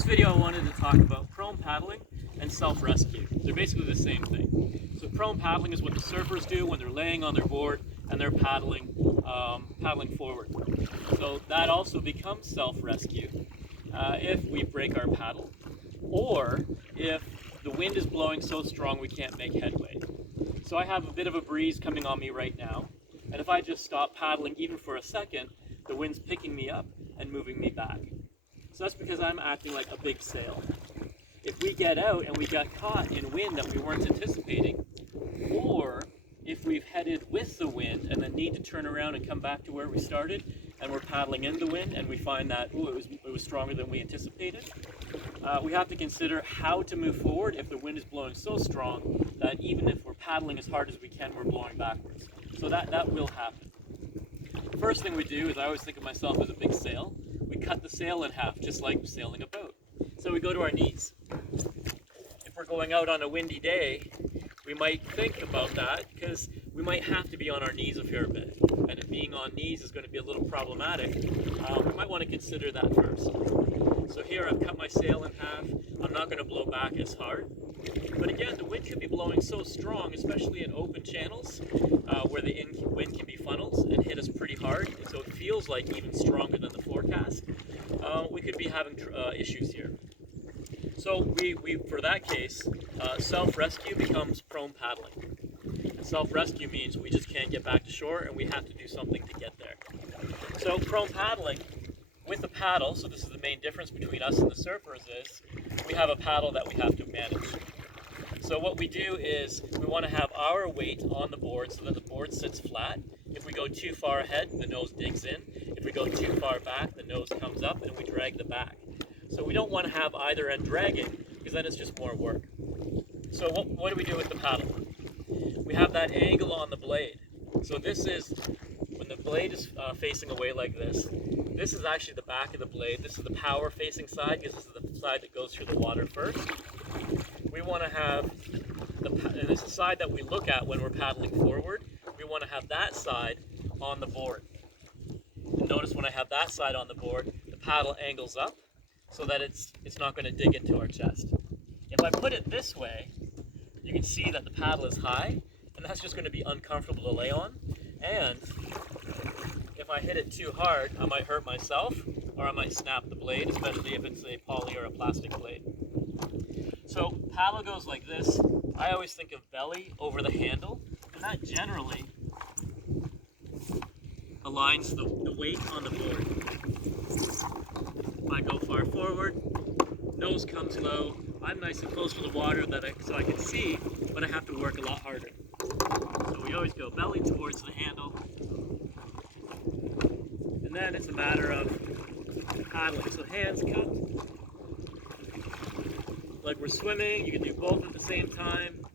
this video I wanted to talk about prone paddling and self-rescue. They're basically the same thing. So prone paddling is what the surfers do when they're laying on their board and they're paddling forward. So that also becomes self-rescue if we break our paddle, or if the wind is blowing so strong we can't make headway. So I have a bit of a breeze coming on me right now, and if I just stop paddling even for a second, the wind's picking me up and moving me back. So that's because I'm acting like a big sail. If we get out and we got caught in wind that we weren't anticipating, or if we've headed with the wind and then need to turn around and come back to where we started, and we're paddling in the wind and we find that it was stronger than we anticipated, we have to consider how to move forward if the wind is blowing so strong that even if we're paddling as hard as we can, we're blowing backwards. So that will happen. First thing we do is I always think of myself as a big sail. We cut the sail in half, just like sailing a boat. So we go to our knees. If we're going out on a windy day, we might think about that because we might have to be on our knees a fair bit. And if being on knees is going to be a little problematic, we might want to consider that first. So here I've cut my sail in half. I'm not going to blow back as hard. But again, the wind could be blowing so strong, especially in open channels where the wind can be funnels and hit us pretty hard. So it feels like even stronger than the forecast. We could be having issues here. So we for that case, self-rescue becomes prone paddling. And self-rescue means we just can't get back to shore and we have to do something to get there. So prone paddling with a paddle, so this is the main difference between us and the surfers, is we have a paddle that we have to manage. So what we do is we want to have our weight on the board so that the board sits flat. If we go too far ahead, the nose digs in. If we go too far back, the nose comes up and we drag the back. So we don't want to have either end dragging because then it's just more work. So what do we do with the paddle? We have that angle on the blade. So this is, when the blade is facing away like this, this is actually the back of the blade. This is the power facing side because this is the side that goes through the water first. We want to have, and this is the side that we look at when we're paddling forward. We want to have that side on the board. And notice when I have that side on the board, the paddle angles up so that it's not going to dig into our chest. If I put it this way, you can see that the paddle is high, and that's just going to be uncomfortable to lay on. And if I hit it too hard, I might hurt myself, or I might snap the blade, especially if it's a poly or a plastic blade. So paddle goes like this. I always think of belly over the handle, and that generally aligns the weight on the board. If I go far forward, nose comes low, I'm nice and close to the water so I can see, but I have to work a lot harder. So we always go belly towards the handle, and then it's a matter of paddling. So hands cupped, like we're swimming. You can do both at the same time.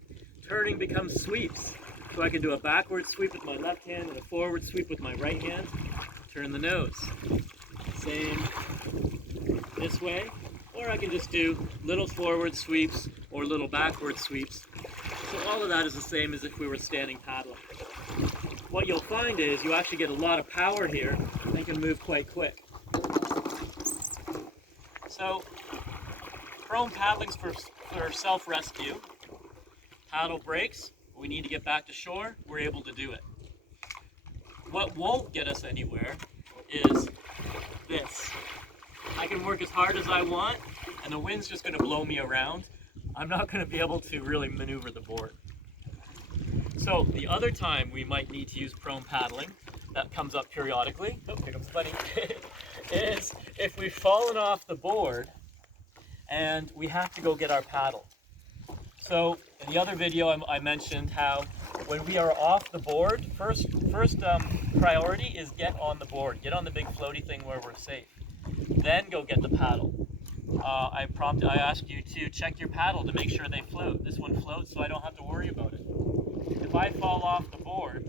Turning becomes sweeps. So I can do a backward sweep with my left hand and a forward sweep with my right hand. Turn the nose. Same this way. Or I can just do little forward sweeps or little backward sweeps. So all of that is the same as if we were standing paddling. What you'll find is you actually get a lot of power here and can move quite quick. So prone paddling's for self-rescue. Paddle breaks, we need to get back to shore, we're able to do it. What won't get us anywhere is this. I can work as hard as I want, and the wind's just going to blow me around. I'm not going to be able to really maneuver the board. So the other time we might need to use prone paddling, that comes up periodically, oh, here comes Bunny, is if we've fallen off the board and we have to go get our paddle. So in the other video I mentioned how when we are off the board, first priority is get on the board, get on the big floaty thing where we're safe. Then go get the paddle. I asked you to check your paddle to make sure they float. This one floats, so I don't have to worry about it. If I fall off the board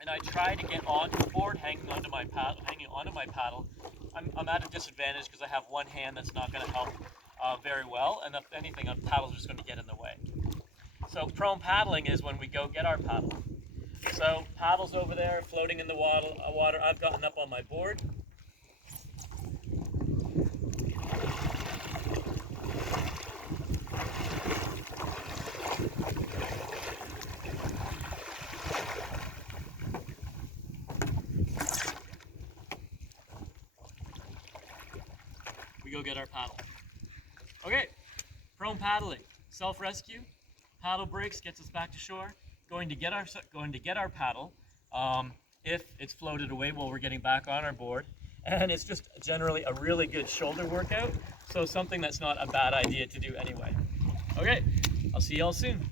and I try to get onto the board hanging onto my paddle, I'm at a disadvantage because I have one hand that's not going to help very well, and if anything, the paddle's just going to get in the way. So prone paddling is when we go get our paddle. So paddle's over there floating in the water. I've gotten up on my board. go get our paddle. Okay, prone paddling, self-rescue, paddle breaks, gets us back to shore, going to get our paddle if it's floated away while we're getting back on our board. And it's just generally a really good shoulder workout, so something that's not a bad idea to do anyway. Okay, I'll see y'all soon.